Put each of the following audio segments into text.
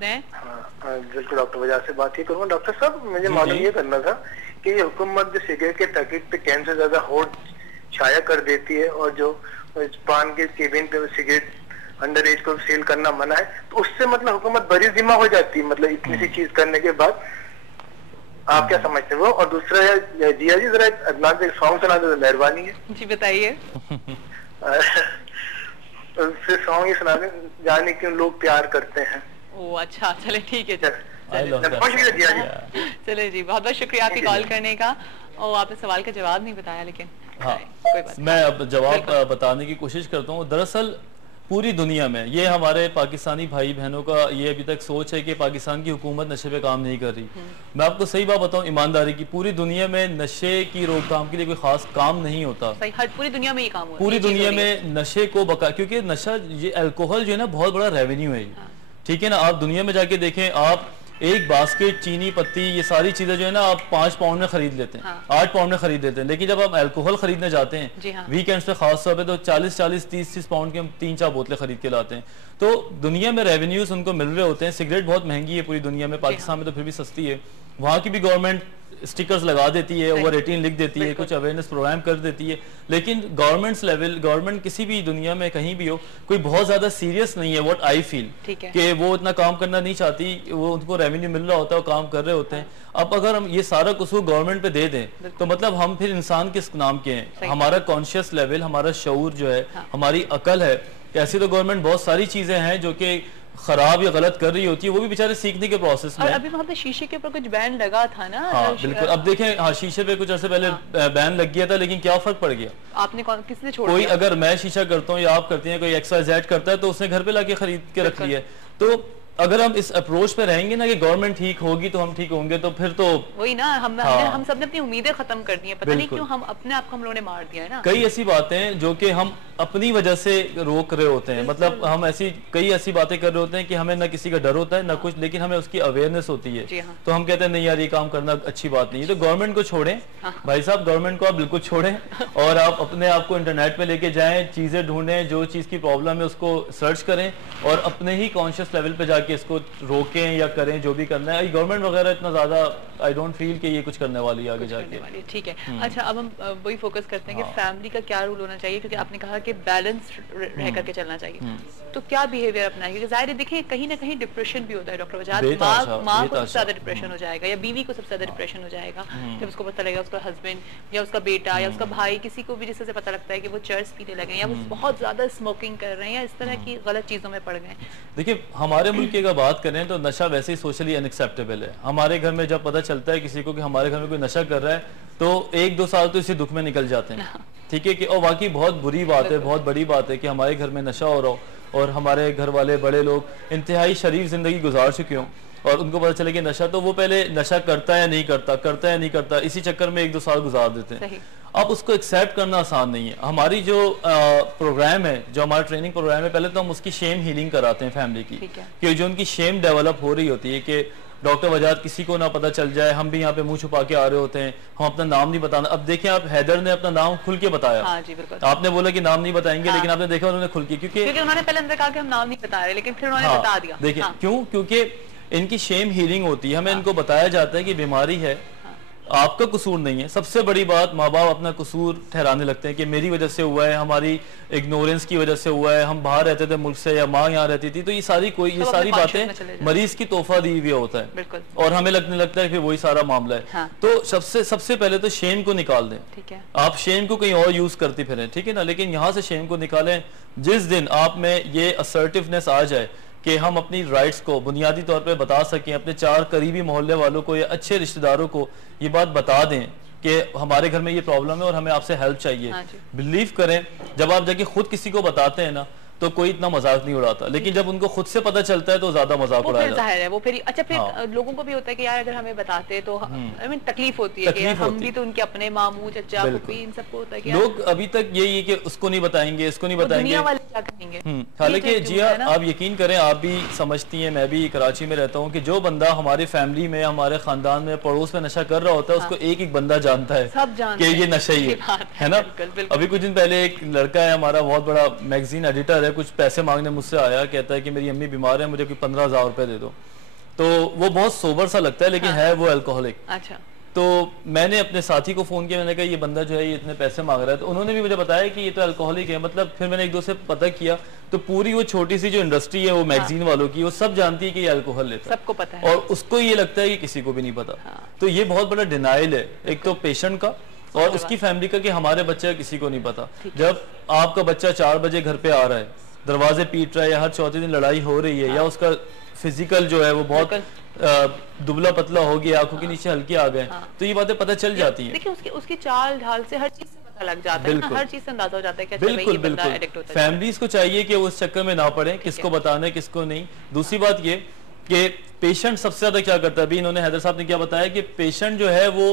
हाँ, बिल्कुल डॉक्टर वजह से बात ही करूँगा। डॉक्टर साहब, मुझे मालूम ये करना था कि ये हुकूमत जो सिगरेट के पैकेट पे कैन से ज्यादा होड़ छाया कर देती है और जो पान के केबिन पे सिगरेट अंडर एज को सेल करना मना है, तो उससे मतलब हुकूमत बड़ी जिम्मा हो जाती है, मतलब इतनी सी चीज करने के बाद। आप क्या समझते हो? और दूसरा है जिया जी, जरा अदनान से एक सॉन्ग सुना दो, मेहरबानी है जी। बताइए। फिर सॉन्ग ही सुना दें, जाने क्यों लोग प्यार करते हैं। ओ अच्छा, चले ठीक है। चले जी, बहुत बहुत शुक्रिया आपकी कॉल करने का। और आपने सवाल का जवाब नहीं बताया, लेकिन हाँ, कोई बात मैं अब जवाब बताने की कोशिश करता हूँ। दरअसल पूरी दुनिया में ये हमारे पाकिस्तानी भाई बहनों का ये अभी तक सोच है कि पाकिस्तान की हुकूमत नशे पे काम नहीं कर रही। मैं आपको सही बात बताऊं, ईमानदारी की, पूरी दुनिया में नशे की रोकथाम के लिए कोई खास काम नहीं होता। पूरी दुनिया में ये काम होता है। पूरी दुनिया में नशे को बका, क्योंकि नशा ये अल्कोहल जो है ना बहुत बड़ा रेवेन्यू है। ठीक है ना, आप दुनिया में जाके देखें, आप एक बास्केट चीनी पत्ती ये सारी चीजें जो है ना आप 5 पाउंड में खरीद लेते हैं, 8 पाउंड में खरीद लेते हैं, लेकिन जब आप अल्कोहल खरीदने जाते हैं वीकेंड्स पे खास तौर पे तो 40-40, 30-30 पाउंड की हम 3-4 बोतलें खरीद के लाते हैं। तो दुनिया में रेवेन्यूज उनको मिल रहे होते हैं। सिगरेट बहुत महंगी है पूरी दुनिया में, पाकिस्तान में तो फिर भी सस्ती है। वहाँ की भी गवर्नमेंट स्टिकर्स लगा देती है, ओवर 18 लिख देती है, कुछ अवेयरनेस प्रोग्राम कर देती है, लेकिन गवर्नमेंट किसी भी दुनिया में कहीं भी हो, कोई बहुत ज्यादा सीरियस नहीं है। व्हाट आई फील कि वो इतना काम करना नहीं चाहती, वो उनको रेवेन्यू मिल रहा होता है, वो काम कर रहे होते हैं। अब अगर हम ये सारा कसूर गवर्नमेंट पे दे दें तो मतलब हम फिर इंसान किस नाम के हैं? हमारा कॉन्शियस लेवल, हमारा शऊर जो है, हमारी अकल है। ऐसी तो गवर्नमेंट बहुत सारी चीजें हैं जो कि खराब या गलत कर रही होती है, वो भी बेचारे सीखने के प्रोसेस में। और अभी वहाँ पे शीशे के ऊपर कुछ बैन लगा था ना। हाँ बिल्कुल, अब देखें, हाँ शीशे पे कुछ अर्से पहले बैन लग गया था, लेकिन क्या फर्क पड़ गया? आपने किसने छोड़ा? कोई अगर मैं शीशा करता हूँ या आप करती हैं, कोई XYZ करता है तो उसने घर पे लाके खरीद के रख लिया। तो अगर हम इस अप्रोच पे रहेंगे ना कि गवर्नमेंट ठीक होगी तो हम ठीक होंगे, तो फिर तो वही ना, हम सब ने अपनी उम्मीदें खत्म कर दी हैं। पता नहीं क्यों हम अपने आप को हम लोगों ने मार दिया है ना। कई ऐसी बातें जो कि हम अपनी वजह से रोक रहे होते हैं, मतलब हम कई ऐसी बातें कर रहे होते हैं कि हमें ना किसी का डर होता है ना कुछ, लेकिन हमें उसकी अवेयरनेस होती है। तो हम कहते हैं नहीं यार ये काम करना अच्छी बात नहीं है। तो गवर्नमेंट को छोड़ें भाई साहब, गवर्नमेंट को आप बिल्कुल छोड़ें और आप अपने आप को इंटरनेट पे लेके जाएं, चीजें ढूंढें, जो चीज की प्रॉब्लम है उसको सर्च करें और अपने ही कॉन्शियस लेवल पे जाके इसको रोकें या करें जो भी करना है। गवर्नमेंट वगैरह इतना ज्यादा आई डोंट फील कि ये कुछ करने वाली है आगे जाके। ठीक है, अच्छा अब हम वही फोकस करते हैं कि फैमिली का क्या रूल होना चाहिए, क्योंकि आपने कहा कि बैलेंस रह करके चलना चाहिए। तो क्या बिहेवियर अपनाएं? क्योंकि जाहिर है देखिए कहीं ना कहीं डिप्रेशन भी होता है डॉक्टर वजाहत। माँ को सबसे ज्यादा डिप्रेशन हो जाएगा या बीवी को सबसे ज्यादा डिप्रेशन हो जाएगा जब उसको पता लगेगा उसका हस्बैंड या उसका बेटा या उसका भाई, किसी को भी जिससे पता लगता है कि वो चर्स पीने लगे या वो बहुत ज्यादा स्मोकिंग कर रहे हैं या इस तरह की गलत चीजों में पड़ गए। देखिए हमारे मुल्क की अगर बात करें तो नशा वैसे ही सोशली अनएक्सेप्टेबल है। हमारे घर में जब पता चलता है किसी को कि हमारे घर में कोई नशा कर रहा है तो 1-2 साल तो इसी दुख में निकल जाते हैं। ठीक है कि और वाकई बहुत बुरी बात है, बहुत बड़ी बात है कि हमारे घर में नशा हो रहा हो और हमारे घर वाले बड़े लोग इंतहाई शरीफ जिंदगी गुजार चुके हों और उनको पता चले कि नशा, तो वो पहले नशा करता है नहीं करता, करता है नहीं करता, इसी चक्कर में 1-2 साल गुजार देते हैं। अब उसको एक्सेप्ट करना आसान नहीं है। हमारी जो प्रोग्राम है, जो हमारा ट्रेनिंग प्रोग्राम है, पहले तो हम उसकी शेम हीलिंग कराते हैं फैमिली की, कि जो उनकी शेम डेवलप हो रही होती है कि डॉक्टर वजाहत किसी को ना पता चल जाए, हम भी यहाँ पे मुंह छुपा के आ रहे होते हैं, हम अपना नाम नहीं बताना। अब देखिए आप हैदर ने अपना नाम खुल के बताया। हाँ जी, बिल्कुल। आपने बोला कि नाम नहीं बताएंगे, लेकिन आपने देखा उन्होंने खुल के, क्योंकि उन्होंने पहले अंदर कहा कि हम नाम नहीं बता रहे, लेकिन फिर उन्होंने बता दिया। देखिए क्यों? क्योंकि इनकी शेम हीलिंग होती है। हमें इनको बताया जाता है कि बीमारी है, आपका कसूर नहीं है। सबसे बड़ी बात, माँ बाप अपना कसूर ठहराने लगते हैं कि मेरी वजह से हुआ है, हमारी इग्नोरेंस की वजह से हुआ है, हम बाहर रहते थे मुल्क से या माँ यहाँ रहती थी। तो ये सारी बातें मरीज की तोहफा दी हुई होता है और हमें लगने लगता है कि वही सारा मामला है। हाँ। तो सबसे पहले तो शेम को निकाल दें। ठीक है, आप शेम को कहीं और यूज करती फिरें, ठीक है ना, लेकिन यहाँ से शेम को निकालें। जिस दिन आप में ये असर्टिवनेस आ जाए कि हम अपनी राइट्स को बुनियादी तौर पे बता सकें, अपने 4 करीबी मोहल्ले वालों को या अच्छे रिश्तेदारों को ये बात बता दें कि हमारे घर में ये प्रॉब्लम है और हमें आपसे हेल्प चाहिए। हाँ, बिलीव करें, जब आप जाके खुद किसी को बताते हैं ना तो कोई इतना मजाक नहीं उड़ाता, लेकिन जब उनको खुद से पता चलता है तो ज्यादा मजाक उड़ाया जाता है। वो फिर अच्छा, फिर लोगों को भी होता है कि यार अगर हमें बताते तो तकलीफ होती है कि हम भी तो उनके अपने मामू चचा फूफी इन सबको होता है कि लोग अभी तक यही कि उसको नहीं बताएंगे, इसको नहीं बताएंगे। हालांकि जिया आप यकीन करें, आप भी समझती हैं, मैं भी कराची में रहता हूँ, कि जो बंदा हमारे फैमिली में, हमारे खानदान में, पड़ोस में नशा कर रहा होता है उसको एक बंदा जानता है कि ये नशा ही है ना। अभी कुछ दिन पहले एक लड़का है हमारा, बहुत बड़ा मैगजीन एडिटर है, कुछ पैसे मांगने मुझसे आया, कहता है कि मेरी अम्मी बीमार है, मुझे कोई 15,000 रुपए दे दो। तो वो बहुत सोबर सा लगता है लेकिन है वो अल्कोहलिक। अच्छा। तो मैंने अपने साथी को फोन किया, मैंने कहा ये बंदा जो है ये इतने पैसे मांग रहा है, तो उन्होंने भी मुझे बताया कि ये तो अल्कोहलिक है। मतलब फिर मैंने एक दो से पता किया तो पूरी वो छोटी सी जो इंडस्ट्री है वो मैगजीन वालों की, वो सब जानती है कि ये अल्कोहल लेता है, सबको पता है, और उसको ये लगता है कि किसी को भी नहीं पता। तो ये बहुत बड़ा डिनाइल है, एक तो पेशेंट का और उसकी फैमिली का, कि हमारे बच्चे का किसी को नहीं पता। जब आपका बच्चा 4 बजे घर पे आ रहा है, दरवाजे पीट रहा है, या हर चौथे दिन लड़ाई हो रही है, या उसका फिजिकल जो है वो बहुत दुबला पतला हो गया, आंखों के नीचे हल्के आ गए, तो ये बातें पता चल जाती हैं। देखिए उसकी चाल ढाल से हर चीज से पता लग जाता है ना, हर चीज से अंदाजा हो जाता है कि अच्छा बिल्कुल ये बंदा बिल्कुल एडिक्ट होता है। फैमिलीज को चाहिए कि वो उस चक्कर में ना पड़े, किसको बताना है किसको नहीं। दूसरी बात ये कि पेशेंट सबसे ज्यादा क्या करता है, अभी इन्होंने हैदर साहब ने क्या बताया कि पेशेंट जो है वो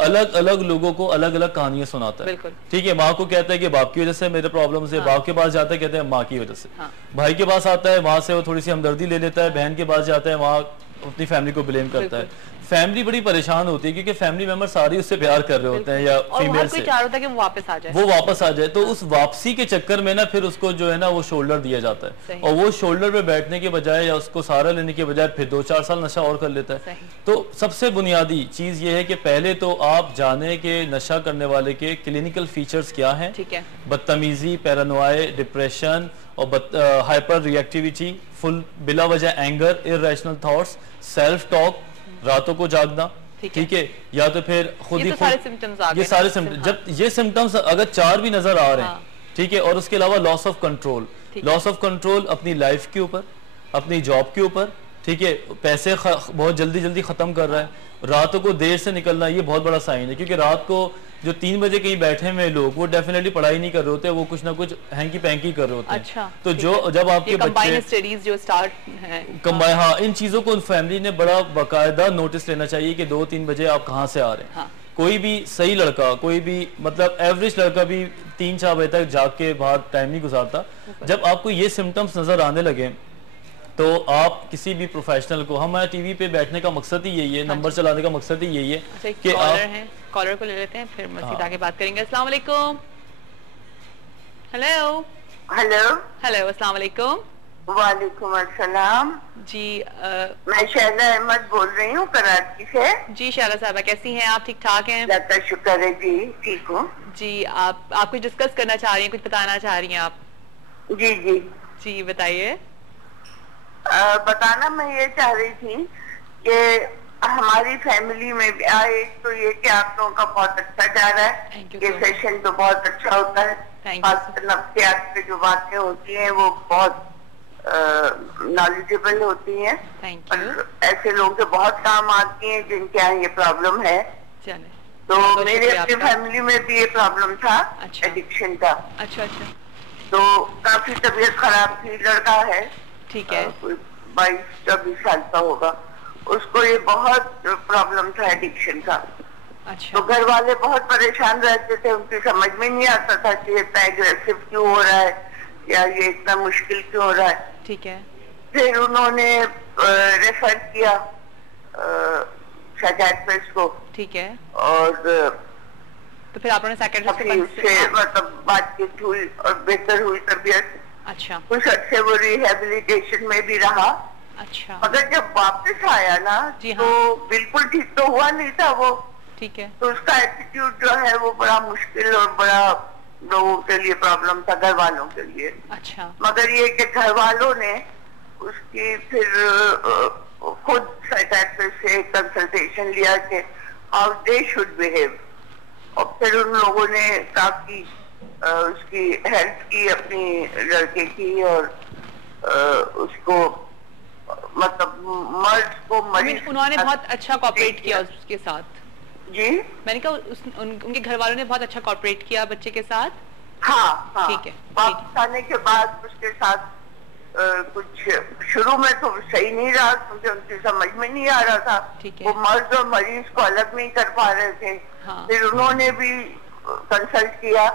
अलग अलग लोगों को अलग अलग कहानियां सुनाता है। ठीक है, माँ को कहता है कि बाप की वजह से मेरे प्रॉब्लम है, बाप के पास जाता है कहते हैं माँ की वजह से, भाई के पास आता है वहां से वो थोड़ी सी हमदर्दी ले लेता है, बहन के पास जाता है वहाँ अपनी फैमिली को ब्लेम करता है। फैमिली बड़ी परेशान होती है क्योंकि फैमिली मेंबर सारी उससे प्यार कर रहे होते हैं या फीमेल से, होता है कि वो वापस आ जाए, तो उस वापसी के चक्कर में ना फिर उसको जो है ना वो शोल्डर दिया जाता है, और वो शोल्डर पे बैठने के बजाय या उसको सहारा लेने के बजाय फिर 2-4 साल नशा और कर लेता है। तो सबसे बुनियादी चीज ये है कि पहले तो आप जाने के नशा करने वाले के क्लिनिकल फीचर्स क्या हैं, बदतमीजी, पैरानोया, डिप्रेशन और हाइपर रिएक्टिविटी, फुल बिला वजह anger, irrational thoughts, self talk, रातों को जागना, ठीक है, या तो फिर खुद ही ये सारे सिम्टम्स, जब ये सिम्टम्स अगर 4 भी नजर आ रहे हैं, ठीक है, और उसके अलावा लॉस ऑफ कंट्रोल अपनी लाइफ के ऊपर, अपनी जॉब के ऊपर, ठीक है, पैसे बहुत जल्दी जल्दी खत्म कर रहा है, रातों को देर से निकलना, ये बहुत बड़ा साइन है, क्योंकि रात को जो 3 बजे कहीं बैठे हुए लोग वो डेफिनेटली पढ़ाई नहीं कर रहे होते, वो कुछ ना कुछ हैंकी पैंकी कर रहे होते हैं। अच्छा, तो जब आपके बच्चे स्टडीज जो स्टार्ट है कंबाइन, हाँ, इन चीजों को फैमिली ने बड़ा बाकायदा नोटिस लेना चाहिए कि 2-3 बजे आप कहाँ से आ रहे हैं। हाँ। कोई भी सही लड़का, कोई भी मतलब एवरेज लड़का भी 3-4 बजे तक जाग के बाहर टाइम नहीं गुजारता। जब आपको ये सिम्टम्स नजर आने लगे तो आप किसी भी प्रोफेशनल को, हमारे टीवी पे बैठने का मकसद ही यही है, नंबर चलाने का मकसद ही यही है कि आप कॉलर को ले लेते हैं, फिर मजीद आगे बात करेंगे। अस्सलाम वालेकुम। हेलो अस्सलाम वालेकुम। वालेकुम अस्सलाम जी, मैं शहला अहमद बोल रही हूँ कराची से। जी शहला साहबा, कैसी हैं आप? ठीक ठाक हैं? अल्लाह का शुक्र है जी, ठीक हूँ जी। आप कुछ डिस्कस करना चाह रही हैं, कुछ बताना चाह रही हैं आप? जी जी जी बताइए। बताना मैं ये चाह रही थी कि हमारी फैमिली में एक तो ये कि आप लोगों का बहुत अच्छा जा रहा है, ये सेशन तो बहुत अच्छा होता है, नफ्सियात पे जो बातें होती हैं वो बहुत नॉलेजेबल होती हैं, ऐसे लोगों के बहुत काम आती हैं जिनके यहाँ ये प्रॉब्लम है। तो मेरे अपनी फैमिली में भी ये प्रॉब्लम था, एडिक्शन का। अच्छा। तो काफी तबीयत खराब थी, लड़का है, ठीक है, 22-24 साल का होगा, उसको ये बहुत प्रॉब्लम था एडिक्शन का। अच्छा। तो घर वाले बहुत परेशान रहते थे, उनकी समझ में नहीं आता था कि ये इतना एग्रेसिव क्यों हो रहा है या ये इतना मुश्किल क्यों हो रहा है। ठीक है। फिर उन्होंने रेफर किया साइकियाट्रिस्ट को। ठीक है। और तो फिर आपने साइकियाट्रिस्ट से मतलब बातचीत हुई और बेहतर हुई तबीयत। अच्छा। कुछ अच्छे वो रिहेबिलिटेशन में भी रहा। अच्छा। मगर जब वापस आया ना तो बिल्कुल ठीक तो हुआ नहीं था वो। ठीक है। तो उसका एटीट्यूड जो है वो बड़ा मुश्किल और बड़ा लोगों के लिए प्रॉब्लम था, घर वालों के लिए। अच्छा। मगर ये कि घर वालों ने उसकी फिर खुद साइकियाट्रिस्ट से कंसल्टेशन लिया कि हाउ दे शुड बिहेव, और फिर उन लोगों ने काफी उसकी हेल्प की अपनी लड़के की, और उसको मतलब मर्द को उन्होंने बहुत अच्छा कोऑपरेट किया उसके साथ। जी मैंने कहा उनके घर वालों ने बहुत अच्छा कोऑपरेट किया बच्चे के साथ। हाँ। ठीक है। वापस आने के बाद उसके साथ कुछ शुरू में तो सही नहीं रहा क्योंकि उनकी समझ में नहीं आ रहा था। वो मर्द और मरीज को अलग नहीं कर पा रहे थे। फिर उन्होंने भी कंसल्ट किया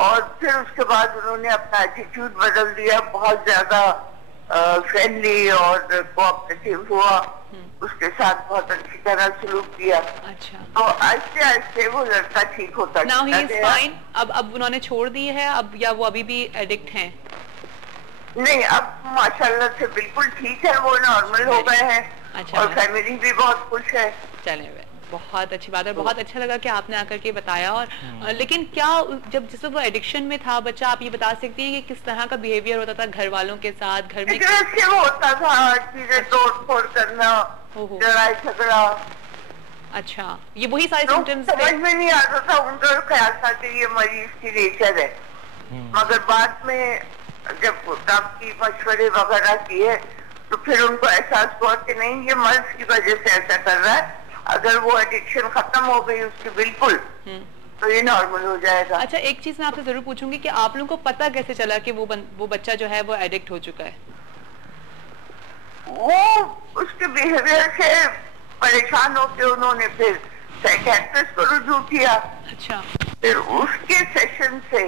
और फिर उसके बाद उन्होंने अपना एटीट्यूड बदल दिया, बहुत ज्यादा फ्रेंडली और कोऑपरेटिव हुआ, उसके साथ बहुत अच्छी तरह सलूक किया। अच्छा। तो आहिस्ते आहिस्ते वो लड़का ठीक होता गया। अब उन्होंने छोड़ दी है अब, या वो अभी भी एडिक्ट हैं? नहीं, अब माशाल्लाह से बिल्कुल ठीक है, वो नॉर्मल हो गए हैं। अच्छा, और फैमिली भी बहुत खुश है। चले बहुत अच्छी बात है, बहुत अच्छा लगा कि आपने आकर के बताया। और लेकिन क्या जब जिस वो एडिक्शन में था बच्चा, आप ये बता सकती हैं कि किस तरह का बिहेवियर होता था घर वालों के साथ, घर में कैसे होता था, चीजें तोड़ फोड़ करना, लड़ाई झगड़ा। अच्छा, ये वही सारे सिम्टम्स समझ में नहीं आता था, उनका ख्याल था कि ये मरीज की नेचर है। मगर बाद में जब डॉक्टर मशवरे वगैरह किए तो फिर उनको एहसास हुआ कि नहीं, ये मर्ज की वजह से ऐसा कर रहा है। अगर वो एडिक्शन खत्म हो गई उसकी बिल्कुल, तो ये नॉर्मल हो जाएगा। अच्छा, एक चीज मैं आपसे जरूर पूछूंगी कि आप लोगों को पता कैसे चला कि वो बच्चा जो है वो एडिक्ट हो चुका है? वो उसके बिहेवियर से परेशान होकर उन्होंने फिर साइकियाट्रिस्ट को रुजू किया। अच्छा, फिर उसके सेशन से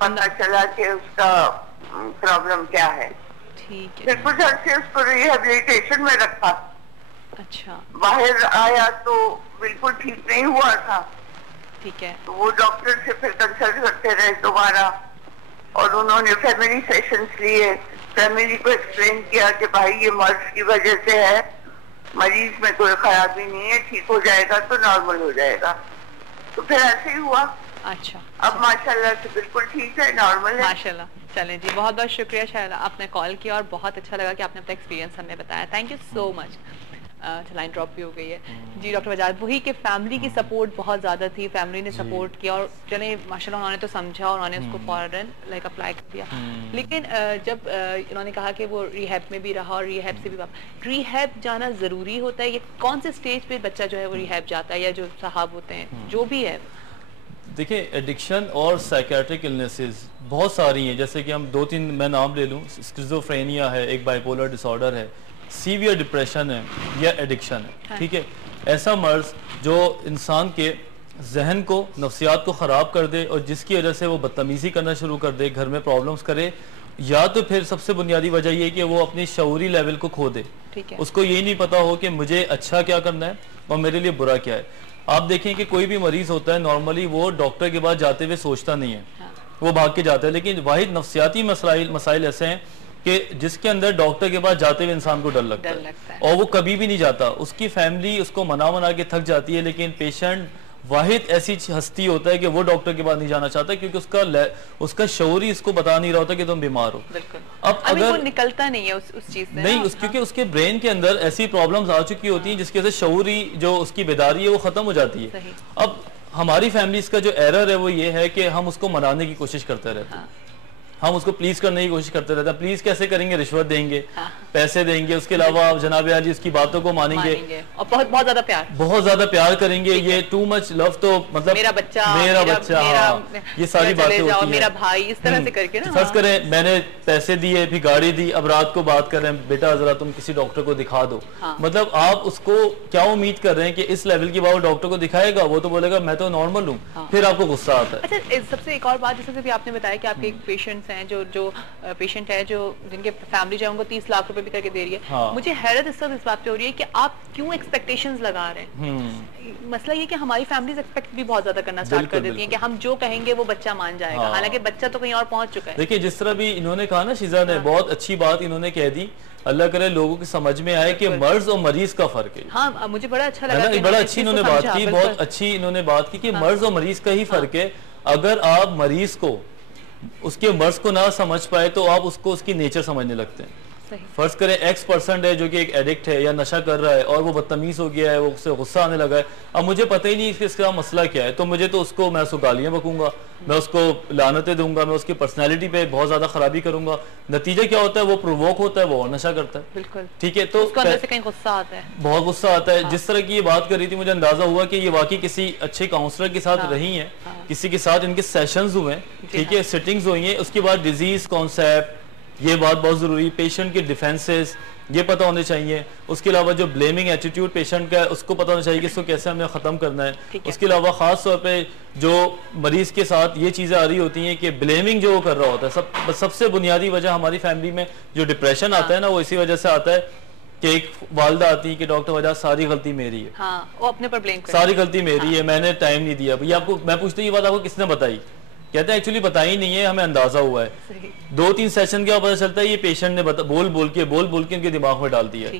पता चला कि उसका प्रॉब्लम क्या है। ठीक है। फिर कुछ अर्से उसको रिहेबिलिटेशन में रखा। अच्छा, बाहर आया तो बिल्कुल ठीक नहीं हुआ था। ठीक है। तो वो डॉक्टर से फिर कंसल्ट करते रहे दोबारा, और उन्होंने फैमिली सेशंस लिए, फैमिली को एक्सप्लेन किया कि भाई ये मर्ज की वजह से है, मरीज में कोई खराबी नहीं है, ठीक हो जाएगा तो नॉर्मल हो जाएगा। तो फिर ऐसे ही हुआ। अच्छा, अब माशाल्लाह से बिल्कुल ठीक है, नॉर्मल है माशाल्लाह। चलें जी, बहुत बहुत शुक्रिया शायला, आपने कॉल किया और बहुत अच्छा लगा कि आपने अपना एक्सपीरियंस हमें बताया। Thank you so much. Line drop भी हो गई है जी। डॉक्टर वजाद, वही कि फैमिली की सपोर्ट बहुत ज़्यादा थी, फैमिली ने सपोर्ट किया और चले माशाल्लाह उन्होंने तो समझा, उन्होंने उसको फौरन लाइक अप्लाई कर दिया। लेकिन जब उन्होंने कहा कि वो रिहैब में भी रहा और रिहैब से भी रिहैब जाना ज़रूरी होता है, ये कौन से स्टेज पे बच्चा जो है वो रिहैब जाता है, या जो साहब होते हैं जो भी है? देखिए, एडिक्शन और साइकेट्रिक इलनेसेस बहुत सारी हैं, जैसे कि हम 2-3 मैं नाम ले लूँ। स्किज़ोफ्रेनिया है, एक बाइपोलर डिसऑर्डर है, सीवियर डिप्रेशन है, या एडिक्शन है। ठीक है, ऐसा मर्ज जो इंसान के जहन को, नफ्सियात को ख़राब कर दे और जिसकी वजह से वो बदतमीज़ी करना शुरू कर दे, घर में प्रॉब्लम्स करे, या तो फिर सबसे बुनियादी वजह ये कि वो अपनी शऊरी लेवल को खो दे। उसको ये नहीं पता हो कि मुझे अच्छा क्या करना है और मेरे लिए बुरा क्या है। आप देखें कि कोई भी मरीज होता है, नॉर्मली वो डॉक्टर के पास जाते हुए सोचता नहीं है, वो भाग के जाता है। लेकिन वाहिद नफ्सियाती मसाइल ऐसे हैं कि जिसके अंदर डॉक्टर के पास जाते हुए इंसान को डर लगता है और वो कभी भी नहीं जाता। उसकी फैमिली उसको मना के थक जाती है, लेकिन पेशेंट वाहिद ऐसी हस्ती होता है कि वो डॉक्टर के पास नहीं जाना चाहता, क्योंकि उसका शऊरी इसको बता नहीं रहा होता कि तुम बीमार हो। अब अगर वो निकलता नहीं है उस चीज से नहीं, क्योंकि उसके ब्रेन के अंदर ऐसी प्रॉब्लम्स आ चुकी होती हैं जिसकी वजह से शऊरी जो उसकी बेदारी है वो खत्म हो जाती है। अब हमारी फैमिलीज का जो एरर है वो ये है कि हम उसको मनाने की कोशिश करते रहते हैं, हम उसको प्लीज करने की कोशिश करते रहते हैं। प्लीज कैसे करेंगे? रिश्वत देंगे, पैसे देंगे, उसके अलावा जनाब आली उसकी बातों को मानेंगे और बहुत ज्यादा प्यार करेंगे। ये टू मच लव, तो मतलब मेरा बच्चा हाँ, ये सारी बातें होती हैं, मेरा भाई, इस तरह से करके ना। फर्ज करें मैंने पैसे दिए, फिर गाड़ी दी, अब रात को बात कर रहे हैं, बेटा जरा तुम किसी डॉक्टर को दिखा दो। मतलब आप उसको क्या उम्मीद कर रहे हैं कि इस लेवल की बात वो डॉक्टर को दिखाएगा? वो तो बोलेगा मैं तो नॉर्मल हूँ, फिर आपको गुस्सा आता है। अच्छा, सबसे एक और बात, जैसे आपने बताया कि आपके एक पेशेंट हैं जो पेशेंट है जो जिनके फैमिली जो उनको 30 लाख रुपए भी करके दे रही है। हाँ। मुझे हैरत इस बात पे हो रही है कि आप क्यों एक्सपेक्टेशंस लगा रहे हैं। मसला ये कि हमारी फैमिलीज एक्सपेक्ट भी बहुत ज्यादा करना स्टार्ट कर देती हैं कि हम जो कहेंगे वो बच्चा मान जाएगा। हाँ। हालांकि बच्चा तो कहीं और पहुंच चुका है। देखिए, जिस तरह भी इन्होंने कहा ना, शिजा ने बहुत अच्छी बात इन्होंने कह दी। अल्लाह करे लोगों की समझ में आए कि मर्ज और मरीज का फर्क है। हाँ, मुझे बड़ा अच्छा लगा, बड़ा अच्छी इन्होंने बात की, बहुत अच्छी इन्होंने बात की कि मर्ज और मरीज का ही फर्क है। अगर आप मरीज को उसके मर्ज को ना समझ पाए तो आप उसको उसकी नेचर समझने लगते हैं। फर्ज करें X% है जो कि एक एडिक्ट है या नशा कर रहा है और वो बदतमीज हो गया है, वो उससे गुस्सा आने लगा है। अब मुझे पता ही नहीं इसका मसला क्या है, तो मुझे तो उसको मैं उसको गालियां बकूंगा, मैं उसको लानतें दूंगा, मैं उसकी पर्सनैलिटी पे बहुत ज्यादा खराबी करूंगा। नतीजा क्या होता है? वो प्रोवोक होता है, वो और नशा करता है। बिल्कुल ठीक है, तो अंदर से कहीं गुस्सा आता है, बहुत गुस्सा आता है। जिस तरह की ये बात कर रही थी, मुझे अंदाजा हुआ कि ये वाकई किसी अच्छे काउंसलर के साथ रही है, किसी के साथ इनके सेशंस हुए हैं, ठीक है, सिटिंग्स हुई है। उसके बाद डिजीज कॉन्सेप्ट, ये बात बहुत जरूरी, पेशेंट के डिफेंसेस ये पता होने चाहिए। उसके अलावा जो ब्लेमिंग एटीट्यूड पेशेंट का है उसको पता होना चाहिए कि इसको कैसे हमें ख़त्म करना है। उसके अलावा ख़ास तौर पे जो मरीज़ के साथ ये चीज़ें आ रही होती हैं कि ब्लेमिंग जो वो कर रहा होता है, सबसे बुनियादी वजह हमारी फैमिली में जो डिप्रेशन आता है ना, वो इसी वजह से आता है कि एक वालदा आती है कि डॉक्टर वजह सारी गलती मेरी है। वो अपने पर ब्लेम सारी गलती मेरी है, मैंने टाइम नहीं दिया। भैया आपको मैं पूछता हूँ ये बात आपको किसने बताई? कहते हैं एक्चुअली बताई नहीं है, हमें अंदाजा हुआ है। 2-3 सेशन के बाद पता चलता है ये पेशेंट ने बोल बोल के उनके दिमाग में डाल दिया है।